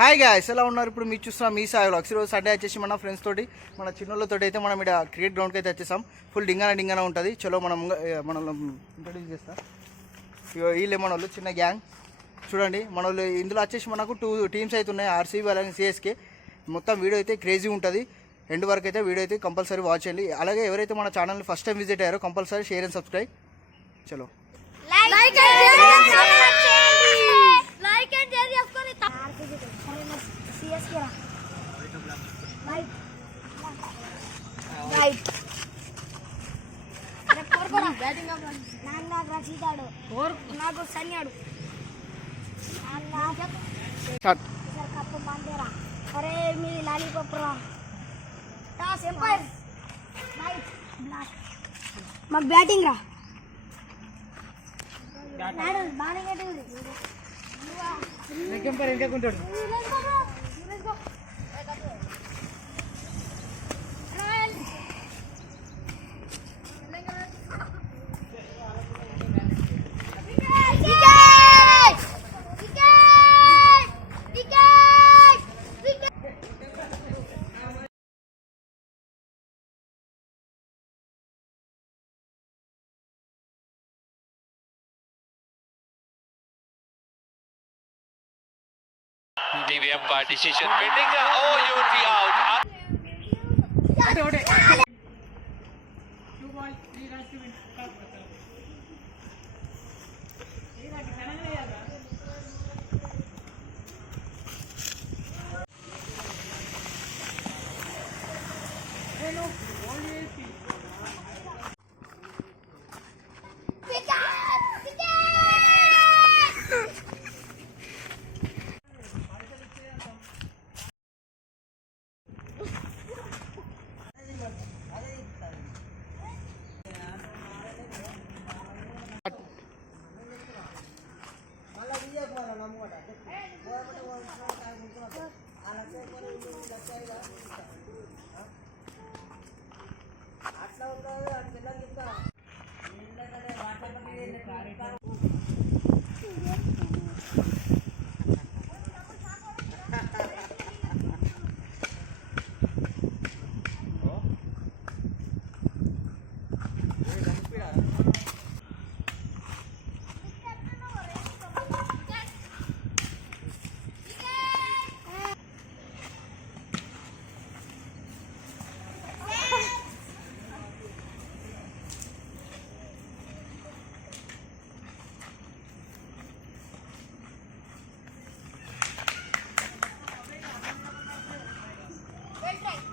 Hi guys, ఎలా ఉన్నారు? ఇప్పుడు మీరు చూస్తున్నాం మీ సాయి వ్లాగ్స్. ఈరోజు సండే వచ్చేసి మన ఫ్రెండ్స్ తోటి, మన చిన్నోళ్ళతో అయితే మనం ఇక్కడ క్రికెట్ గ్రౌండ్కి అయితే వచ్చేసాం. ఫుల్ డింగానే ఉంటుంది. చలో మనం ఇంట్రడ్యూస్ చేస్తాం. వీళ్ళే మన వాళ్ళు, చిన్న గ్యాంగ్. చూడండి మన వాళ్ళు. ఇందులో వచ్చేసి మనకు 2 టీమ్స్ అయితే ఉన్నాయి, ఆర్సీబీ అలాగే సిఎస్కే. మొత్తం వీడియో అయితే క్రేజీ ఉంటుంది. ఎండ్ వరకు అయితే వీడియో అయితే కంపల్సరీ వాచ్ చేయండి. అలాగే ఎవరైతే మన ఛానల్ని ఫస్ట్ టైం విజిట్ అయ్యారో కంపల్సరీ షేర్ అండ్ సబ్స్క్రైబ్. చలో నాకు సన్యాడు కప్పు మందేరా. అరే మీ లాలీపాప్ రా. టాస్ ఎంపైర్ మాకు బ్యాటింగ్ రా. బాలింగ్ అంటే TVM decision pending. Oh, you will be out. Right.